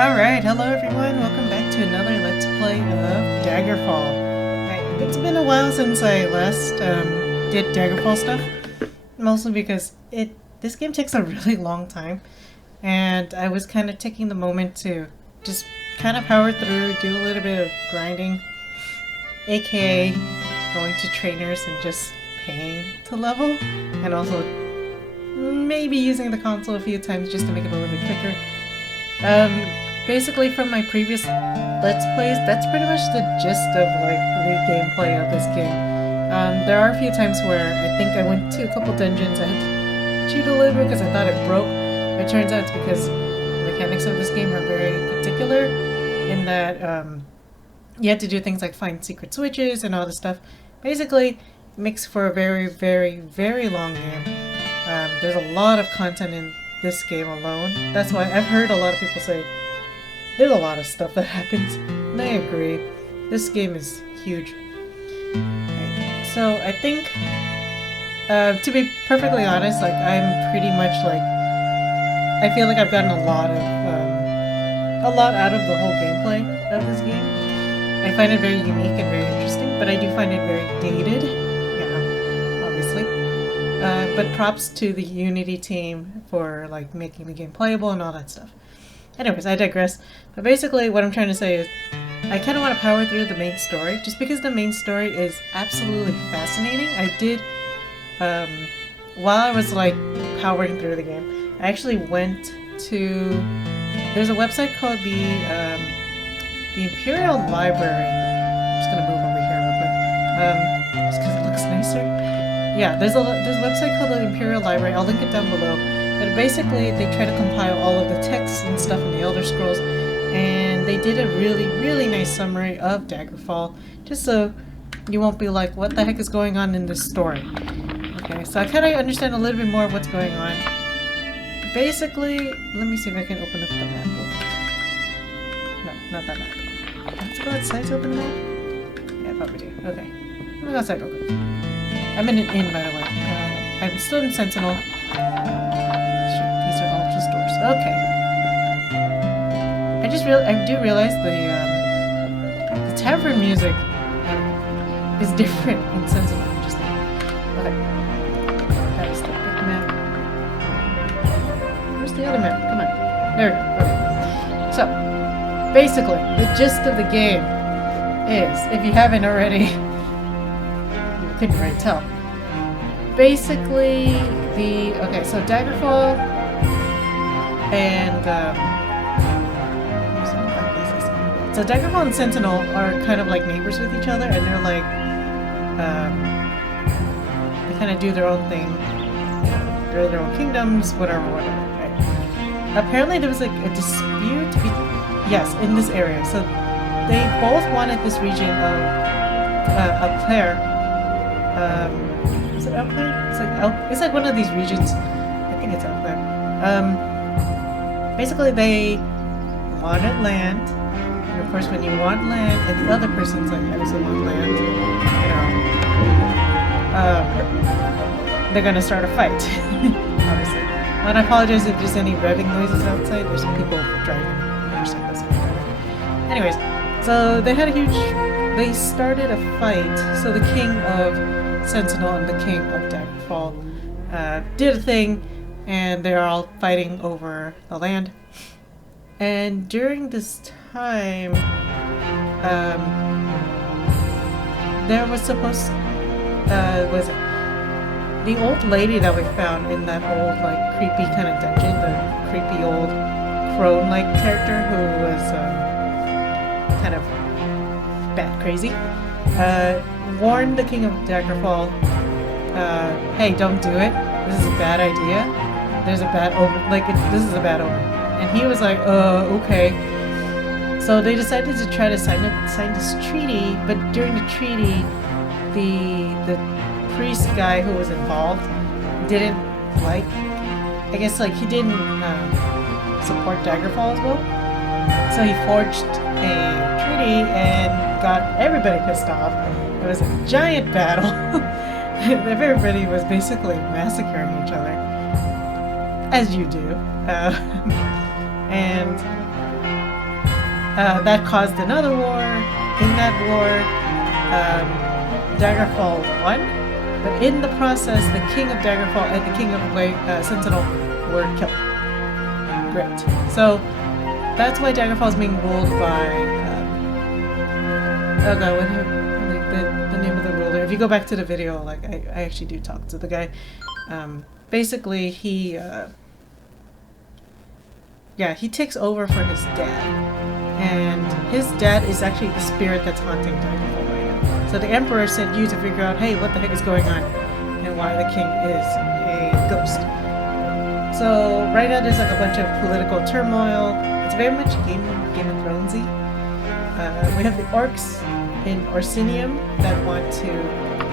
Alright, hello everyone, welcome back to another Let's Play of Daggerfall. Right, it's been a while since I last did Daggerfall stuff, mostly because this game takes a really long time, and I was kind of taking the moment to just kind of power through, do a little bit of grinding, aka going to trainers and just paying to level, and also maybe using the console a few times just to make it a little bit quicker. Basically from my previous Let's Plays, that's pretty much the gist of like the gameplay of this game. There are a few times where I think I went to a couple dungeons, I had to cheat a little bit because I thought it broke. It turns out it's because the mechanics of this game are very particular in that you have to do things like find secret switches and all this stuff. Basically, it makes for a very, very, very long game. There's a lot of content in this game alone. That's why I've heard a lot of people say there's a lot of stuff that happens, and I agree. This game is huge. Okay. So I think, to be perfectly honest, like I'm pretty much like, I feel like I've gotten a lot out of the whole gameplay of this game. I find it very unique and very interesting, but I do find it very dated, obviously. But props to the Unity team for like making the game playable and all that stuff. Anyways, I digress. But basically what I'm trying to say is I kind of want to power through the main story just because the main story is absolutely fascinating. I did, while I was like powering through the game, I actually went to, there's a website called the Imperial Library. I'm just going to move over here real quick, just because it looks nicer. Yeah, there's a website called the Imperial Library. I'll link it down below. But basically, they try to compile all of the texts and stuff in the Elder Scrolls, and they did a really, really nice summary of Daggerfall, just so you won't be like, what the heck is going on in this story? Okay, so I kind of understand a little bit more of what's going on. Basically, let me see if I can open up the map. No, not that map. I have to go outside to open the map? Yeah, I probably do. Okay. Let me go outside real quick. I'm in an inn, by the way. I'm still in Sentinel. These are all just doors. Okay. I do realize the tavern music is different in Sentinel. Okay. Gotta start with the map. Where's the other map? Come on. There we go. Okay. So, basically, the gist of the game is, if you haven't already, you couldn't really tell. Basically, so Daggerfall and so Daggerfall and Sentinel are kind of like neighbors with each other, and they're like they kind of do their own thing. They're in their own kingdoms, whatever. Right? Apparently, there was like a dispute. Yes, in this area. So they both wanted this region of Claire. Is it out there? It's like one of these regions. I think it's out there. Basically, they wanted land, and of course, when you want land, and the other person's like, I also want land, they're gonna start a fight, obviously. And I apologize if there's any revving noises outside. There's some people driving motorcycles. Anyways, so they had they started a fight. So the king of Sentinel and the king of Daggerfall did a thing, and they're all fighting over the land. And during this time, there was supposed was it the old lady that we found in that old like creepy kind of dungeon, the creepy old crone-like character who was kind of bat crazy. Warned the king of Daggerfall, hey, don't do it. This is a bad idea. There's a bad omen. This is a bad omen. And he was like, okay. So they decided to try to sign this treaty, but during the treaty, the priest guy who was involved didn't he didn't support Daggerfall as well. So he forged a treaty and got everybody pissed off. It was a giant battle. Everybody was basically massacring each other, as you do. And That caused another war. In that war, Daggerfall won, but in the process, the king of Daggerfall and the king of Sentinel were killed. Great. So that's why Daggerfall is being ruled by. Oh god, what the name of the ruler? If you go back to the video, like I actually do talk to the guy. Basically, he takes over for his dad, and his dad is actually the spirit that's haunting Daggerfall right now. So the Emperor sent you to figure out, hey, what the heck is going on, and why the king is a ghost. So right now there's like a bunch of political turmoil. It's very much Game of Thronesy. We have the orcs in Orsinium that want to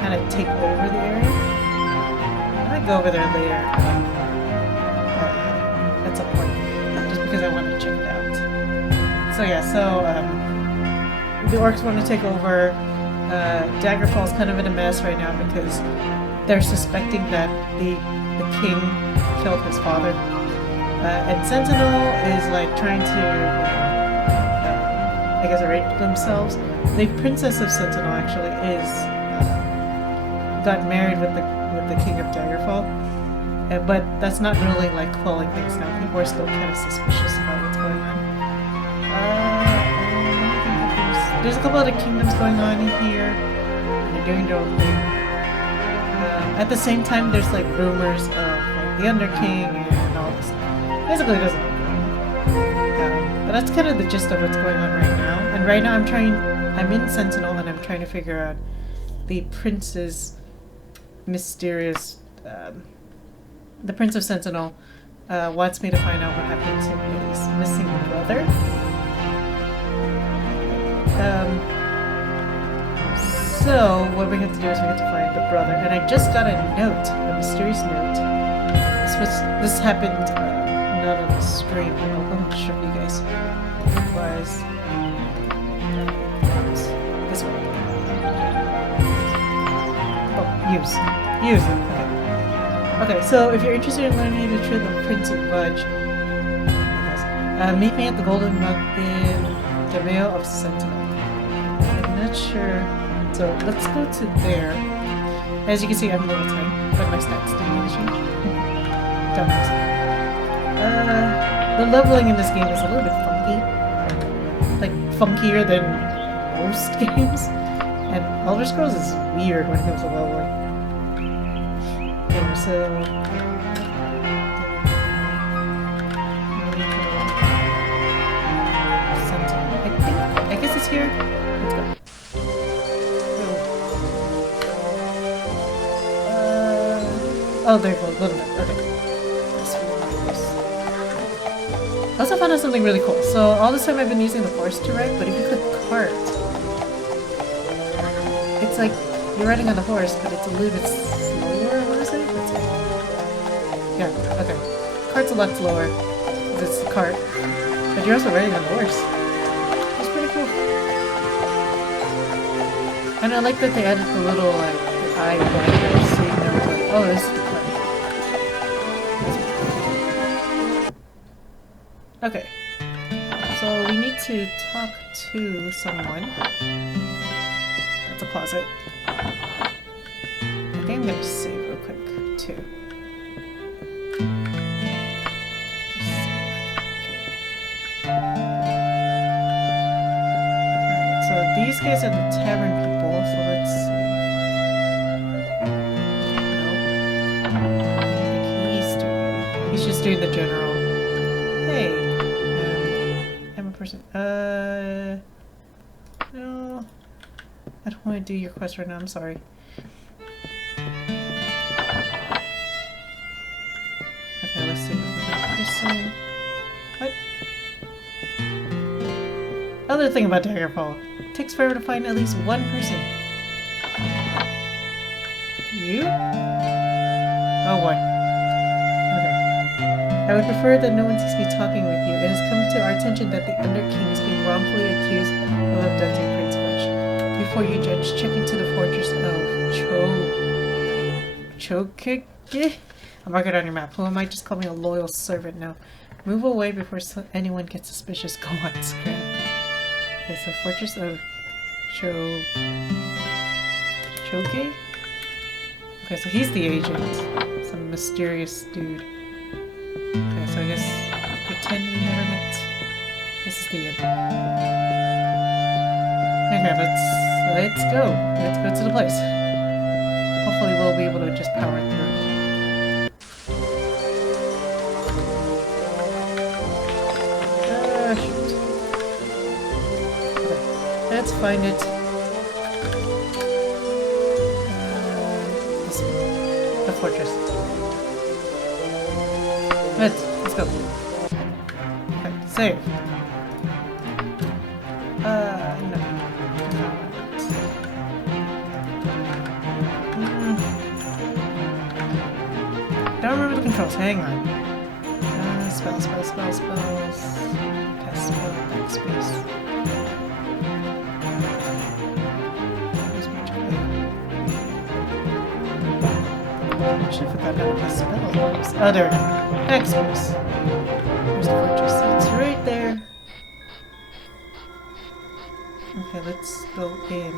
kind of take over the area. I might go over there later at some point, just because I want to check it out. So yeah, the orcs want to take over. Daggerfall's kind of in a mess right now because they're suspecting that the king killed his father. And Sentinel is like trying to I guess arrange themselves. The princess of Sentinel actually is got married with the king of Daggerfall, but that's not really like quelling things now. People are still kind of suspicious about what's going on. There's a couple other kingdoms going on in here, and they're doing their own thing. At the same time, there's like rumors of like the Under King and all this. Basically, it doesn't look good. But that's kind of the gist of what's going on right now. And right now, I'm in Sentinel, and I'm trying to figure out the prince's mysterious. The Prince of Sentinel wants me to find out what happened to his missing brother. So what we have to do is we have to find the brother, and I just got a note, a mysterious note. This happened not on the stream, but I'll go and show you guys. It was this one. Oh, use it. Okay, so if you're interested in learning the truth of Prince of Fudge, meet me at the Golden Mug in the Vale of Sentinel. I'm not sure. So let's go to there. As you can see, I'm a little tiny, but my stats didn't change. The leveling in this game is a little bit funky. Like, funkier than most games. And Elder Scrolls is weird when it comes to leveling. Okay, so... I guess it's here. Let's go. Oh, there you go. Little bit. Okay. I also found out something really cool. So all this time I've been using the horse to ride, but if you click cart, it's like you're riding on the horse, but it's a little bit slower. What is it? Let's see. Yeah. Okay. Cart's a lot slower because it's the cart, but you're also riding on the horse. It's pretty cool. And I like that they added the little like the eye blinder, so you know like, oh, this is the cart. Okay, so we need to talk to someone. That's a closet. I think I'm gonna save real quick too. Just save. Okay. Alright, so these guys are the tavern people, so let's see. No. I think he's just doing the general. Hey. Person. No. I don't want to do your quest right now, I'm sorry. Okay, let's see. Person. What? Other thing about Daggerfall. It takes forever to find at least one person. You? Oh boy. I would prefer that no one sees me talking with you. It has come to our attention that the Under King is being wrongfully accused of abducting Prince Fudge. Before you judge, check into the fortress of Chokeke? I'll mark it on your map. Who am I? Just call me a loyal servant now. Move away before anyone gets suspicious. Go on, scram. Okay, so Fortress of Choge? Okay, so he's the agent. Some mysterious dude. Okay, so I guess pretend we never met. This is the end. Okay, let's go. Let's go to the place. Hopefully we'll be able to just power through. Shoot. Okay, let's find it. This one. The fortress. Let's go. Okay, save. No. Don't remember the controls. Hang on. Spells. Cast spell, backspace. I should have forgotten how to cast spells. Oh, there we go. Backspace. There's the fortress. It's right there. Okay, let's go in.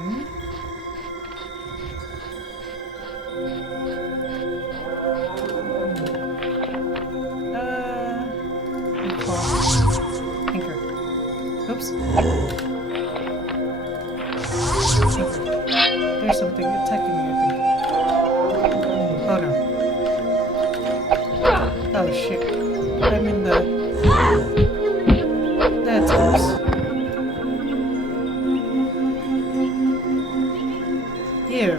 Anchor. Oops. There's something attacking me, I think. Oh no. Oh shit. I'm in the... That's close. You.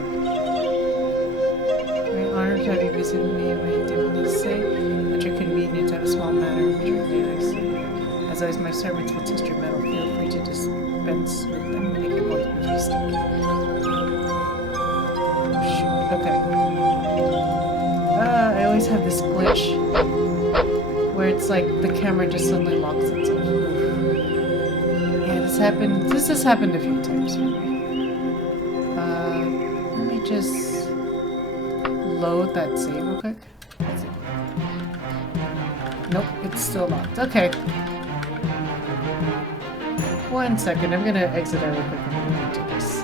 Very honored to have you visit me and my dearly say at your convenience at a small matter which your daily say. As always, my servants will test your metal. Feel free to dispense with them. Make your voice majestic. Shoot. Okay. I always have this glitch where it's like the camera just suddenly locks itself. Yeah, this has happened a few times for me. Let me just load that save real quick. Let's see. Nope, it's still locked. Okay. 1 second, I'm gonna exit out real quick and do this.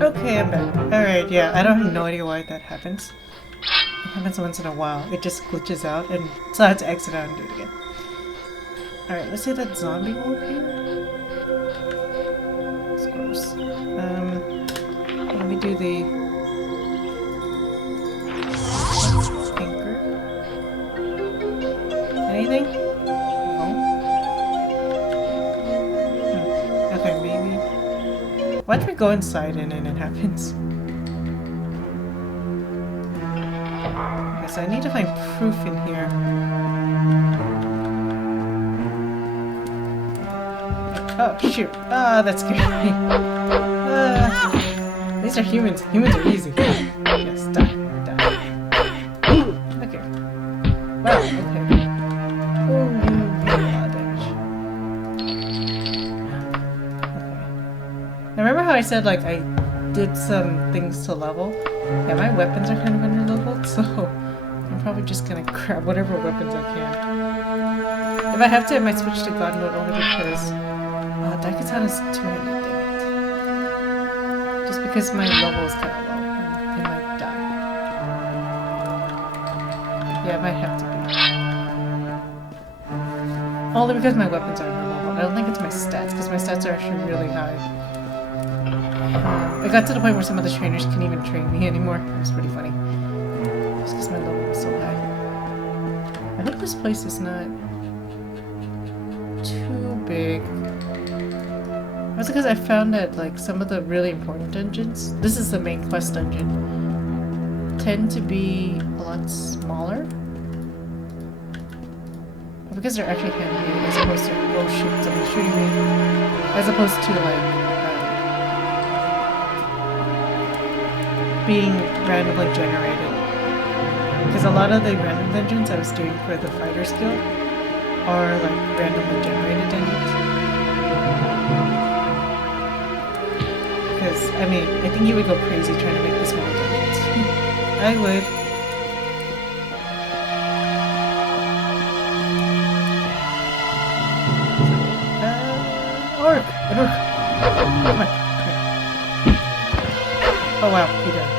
Okay, I'm back. Alright, yeah, I don't have no idea why that happens. It happens once in a while. It just glitches out, and so I have to exit out and do it again. Alright, let's say that zombie will appear. Of course. Let me do the... anchor. Anything? No? Okay, maybe... Why don't we go inside and then it happens? Okay, so I need to find proof in here. Oh, shoot. Ah, that's scary. These are humans. Humans are easy. Yes, die. Okay. Wow, okay. Oh, you did a lot of damage. Okay. Now remember how I said, like, I did some things to level? Yeah, my weapons are kind of under-leveled, so I'm probably just gonna grab whatever weapons I can. If I have to, I might switch to God mode only because... Daikatana is 200, dang it. Just because my level is kind of low, and I might die. Yeah, it might have to be. Only because my weapons are under level. I don't think it's my stats, because my stats are actually really high. I got to the point where some of the trainers can't even train me anymore. It was pretty funny. Just because my level was so high. I hope this place is not too big. That's because I found that like some of the really important dungeons, this is the main quest dungeon, tend to be a lot smaller. Because they're actually handmade as opposed to, oh shit, somebody's shooting me, as opposed to like being randomly generated. Because a lot of the random dungeons I was doing for the fighter skill are like randomly generated dungeons. Because, I mean, I think you would go crazy trying to make this many dungeons. I would. work! It worked! Come on. Oh wow, he died.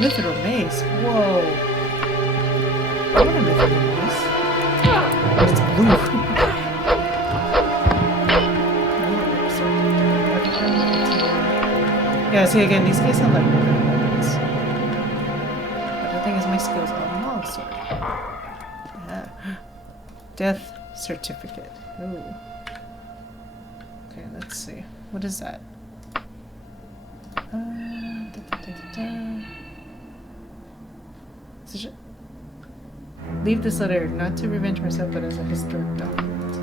Mithril mace. Whoa. I want a mithril mace. It's blue. Yeah, see again, these guys have like weapons. But the thing is, my skills are longsword. Yeah. Death certificate. Ooh. Okay, let's see. What is that? Leave this letter not to revenge myself, but as a historic document.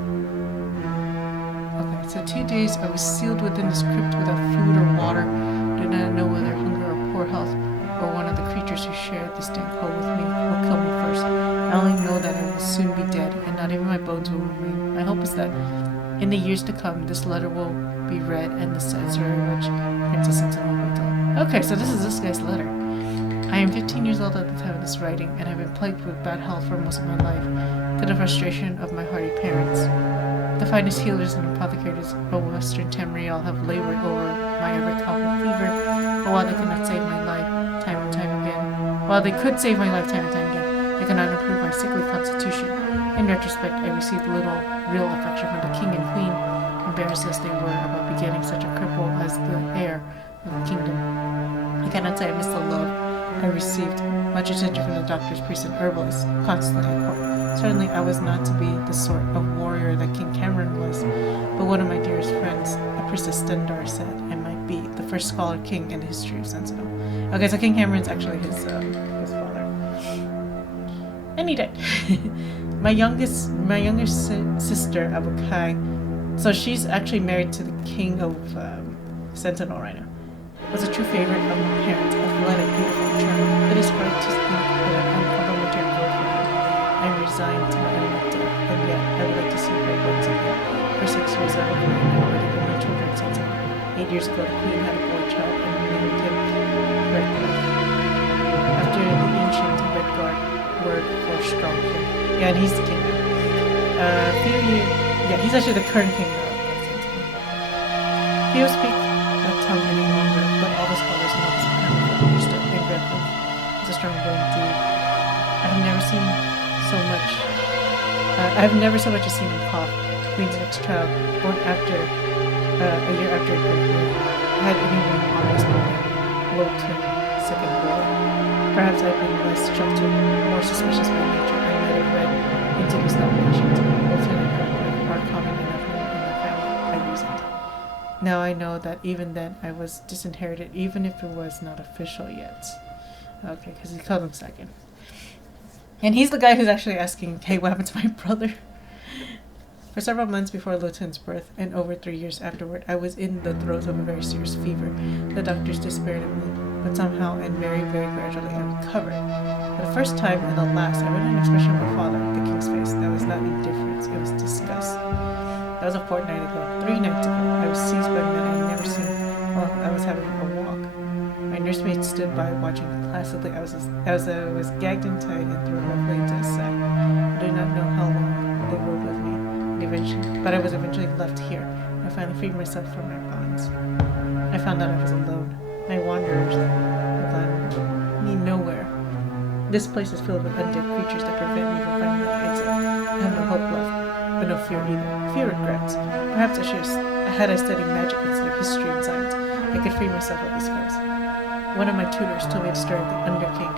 Okay, so 2 days I was sealed within this crypt without food or water. Did not know whether hunger or poor health or one of the creatures who shared this dank hole with me will kill me first. I only know that I will soon be dead, and not even my bones will remain. My hope is that in the years to come, this letter will be read and the sad story which Princess Sentinel will tell. Okay, so this is this guy's letter. I am 15 years old at the time of this writing, and have been plagued with bad health for most of my life, to the frustration of my hardy parents. The finest healers and apothecaries of Western Tamriel have labored over my every cough and fever, but while they could not save my life time and time again, they could not improve my sickly constitution. In retrospect, I received little real affection from the king and queen, embarrassed as they were about begetting such a cripple as the heir of the kingdom. I cannot say I missed the love I received, much attention from the doctors, priests, and herbalists, constantly at court. Certainly I was not to be the sort of warrior that King Cameron was, but one of my dearest friends, a priestess Stendar, said I might be the first scholar king in the history of Sentinel. Okay, so King Cameron's actually his father. And he died. my youngest sister, Abukai, so she's actually married to the king of Sentinel right now, was a true favorite of my parents, athletic, beautiful, charming. It is hard to think what an uncomplimentary word for her. I am resigned to my imminent death, and yet I would like to see her once again. For 6 years I have been already with my children since 8 years ago the queen had a boy child and named him Redguard. After the ancient Redguard word for strong king. Yeah, and he's the king now. He's actually the current king now. He will speak that tongue any longer, but all the scholars know this man understood and Redguard is a strong boy indeed. I have never so much as seen him cough. Queen's next child, born after a year after her birth, had anyone almost known him, Lilton, second boy. Perhaps I've been less sheltered, more suspicious by nature. I might have read into these nominations. Lilton and Redguard are common enough in the family, I reasoned. Now I know that even then I was disinherited, even if it was not official yet. Okay, because he called him second. And he's the guy who's actually asking, hey, what happened to my brother? For several months before Luton's birth, and over 3 years afterward, I was in the throes of a very serious fever. The doctors despaired of me, but somehow and very, very gradually I recovered. For the first time and the last, I read an expression of my father, the king's face, that was not indifference, it was disgust. That was a fortnight ago. 3 nights ago, I was seized by men I had never seen while I was having a walk. My nursemaid stood by watching placidly. I was gagged and tied and thrown roughly into a sack. I did not know how long they rode with me. But I was eventually left here. I finally freed myself from my bonds. I found out I was alone. My wanderers have gone me nowhere. This place is filled with undead creatures that prevent me from finding the exit. I have no hope left, but no fear either. Fear regrets. Perhaps had I studied magic instead of history and science, I could free myself of this place. One of my tutors told me the story of the Under King,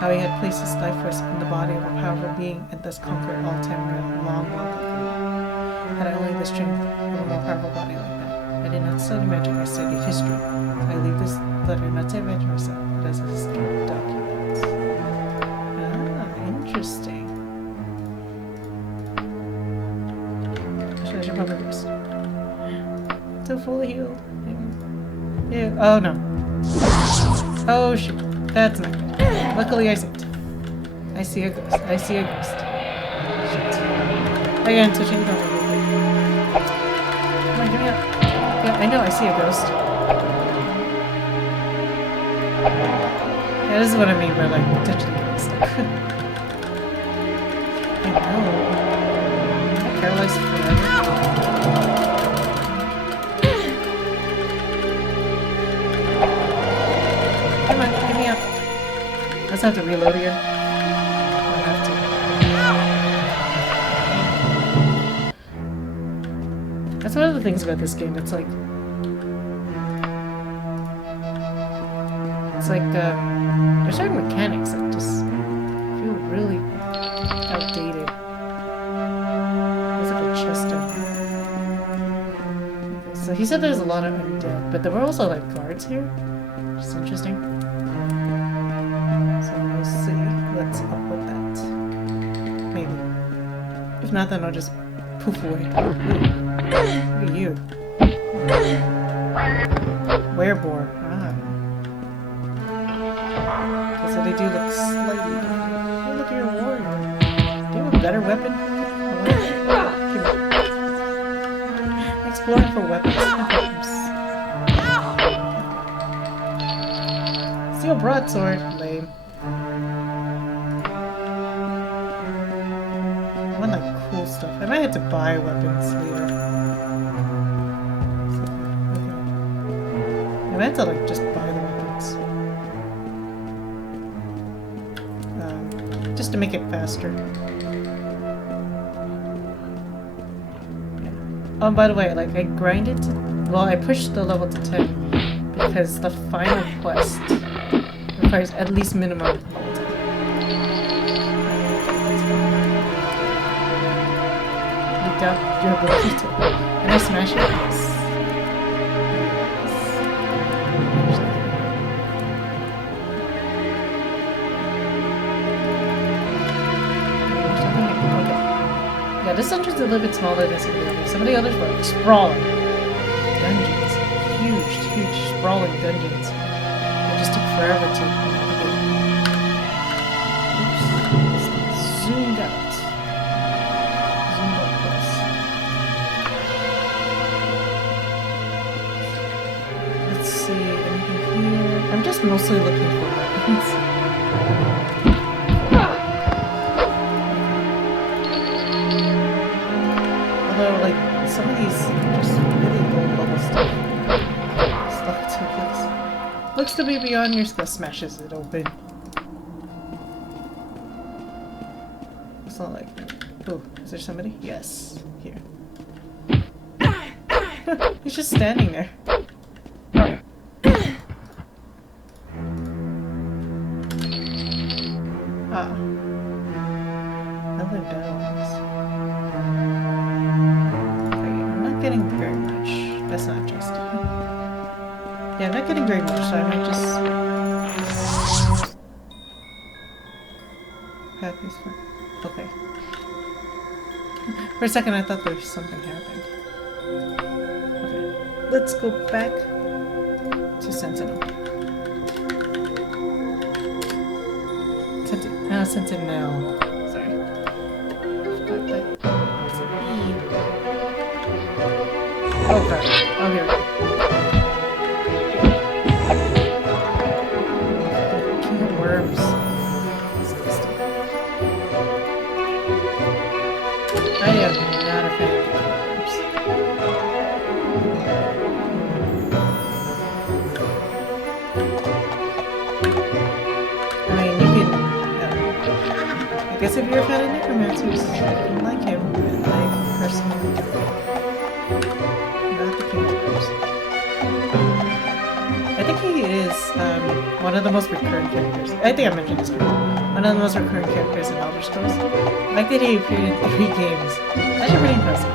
how he had placed his life force in the body of a powerful being and thus conquered all Tamriel long while ago. Had I only the strength of a more powerful body like that. I did not study magic, I studied history. I leave this letter not to avenge myself, but as a historic document. Ah, interesting. I should probably rest. So fully healed. Yeah. Oh no. Oh shoot. That's not good. Luckily I saved. I see a ghost. Shit. Again, switching to come on, give me up. Yeah, I know, I see a ghost. Yeah, this is what I mean by, like, potentially getting stuck. I know. I'm paralyzed forever. just have to reload again. I have to. That's one of the things about this game. It's like there's certain mechanics that just feel really outdated. There's like a chest down there. Okay, so he said there's a lot of undead, but there were also like guards here, which is interesting. So we'll see what's up with that. Maybe. If not, then I'll just poof away. Look at you. Werebore. Okay, so they do look slightly different. Hey, look at your warrior. Do you have a better weapon? Exploring for weapons. Steel broadsword. Lame. I want like cool stuff. I might have to buy weapons later. Okay. I might have to like just buy the weapons. Just to make it faster. Yeah. Oh, by the way, like I grinded to, well, I pushed the level to 10 because the final quest requires at least minimum level 10. Leaked out your ability to. Can I smash it? Yes. Yeah, this dungeon's a little bit smaller than some of the others. Some of the others were like sprawling dungeons. Huge, huge sprawling dungeons. It just took forever to navigate. Oops. Zoomed out. Zoomed out close. Let's see, anything here? I'm just mostly looking for weapons. Although, like, some of these are just really low level stuff. Stuff to this. Looks to be beyond your skill. Smashes it open. It's not like. Oh, is there somebody? Yes. Here. He's just standing there. Ah. Another bells. Getting very much. That's not just. Yeah, I'm not getting very much, so I might just. Path is fine. Okay. For a second, I thought there was something happened. Okay. Let's go back to Sentinel. Sentinel. Sorry. Forgot that. It's an E. Oh crap. Oh, here we go. King of Worms. I am not a fan of King of Worms. I mean, you can... I guess if you're a fan of necromancers, you can like him, but I personally don't. I think he is one of the most recurring characters. I think I mentioned this before. One of the most recurring characters in Elder Scrolls. The fact that he appeared in 3 games, that's actually pretty impressive.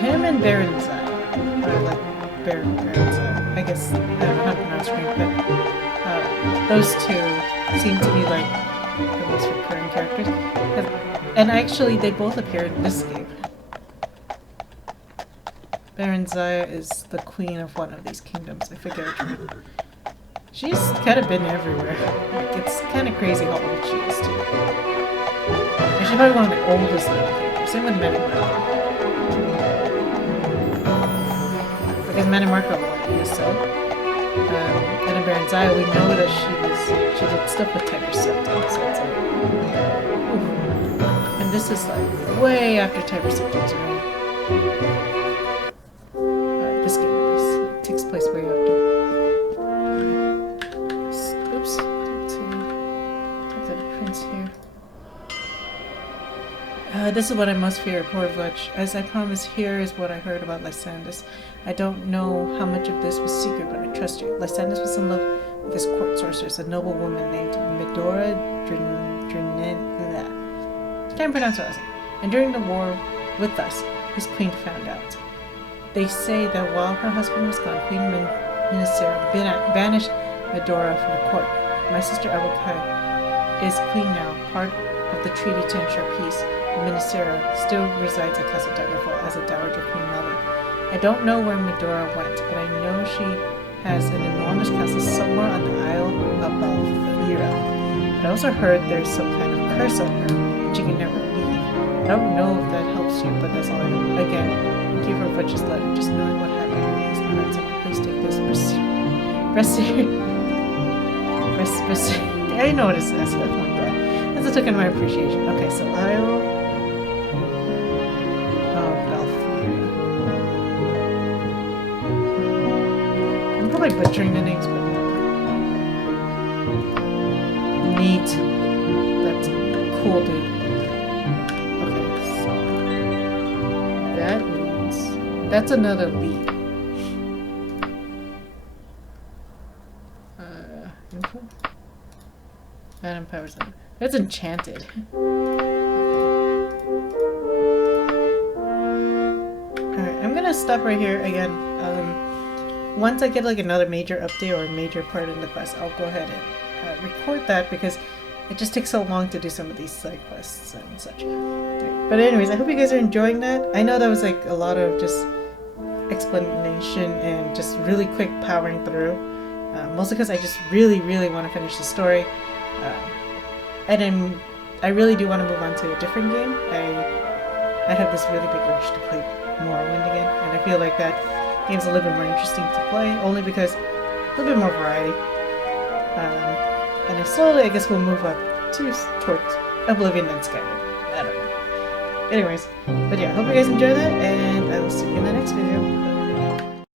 Him and Baron Zai, or like Baron Zai. I guess I don't know how to pronounce her name, but those two seem to be like the most recurring characters. And actually, they both appear in this game. Baron Zaya is the queen of one of these kingdoms. I forget which one. She's kind of been everywhere. Like, it's kind of crazy how old she is too. And she's probably one of the oldest living characters. Same with Manimarco. Because Manimarco is so. And in Baron Zaya, we know that she did stuff with Tiber Septim, so it's like, oof. And this is like way after Tiber Septim's reign. This game at least takes place way after. Oops. This is what I most fear, poor Butch. As I promised, here is what I heard about Lysandus. I don't know how much of this was secret, but I trust you. Lysandus was in love with his court sorceress, a noble woman named Medora Can't pronounce her last name. And during the war with us, his queen found out. They say that while her husband was gone, Queen Minisera banished Medora from the court. My sister Abukai is queen now, part of the treaty to ensure peace. Minisera still resides at Castle Daggerfall as a dowager queen mother. I don't know where Medora went, but I know she has an enormous castle somewhere on the Isle of Balfira. I also heard there's some kind of curse on her, and she can never leave. I don't know if that helps you, but that's all I know. Again, thank you for Butch's letter. Just knowing what happened makes my heart so please take this I know what it says. Oh my god. That's a token of my appreciation. Okay, so Isle of Balfira. I'm probably butchering the names, but neat. That's cool, dude. Okay, so that means that's another lead. Info? Adam powers them. That's enchanted. Alright, I'm gonna stop right here again. Once I get like another major update or a major part in the quest, I'll go ahead and record that because it just takes so long to do some of these side quests and such. Right. But anyways, I hope you guys are enjoying that. I know that was like a lot of just explanation and just really quick powering through. Mostly because I just really want to finish the story. And then I really do want to move on to a different game. I have this really big rush to play Morrowind again, and I feel like that game's a little bit more interesting to play, only because a little bit more variety. And then slowly, I guess we'll move up towards Oblivion and Skyrim. I don't know. Anyways, but yeah, hope you guys enjoy that, and I will see you in the next video.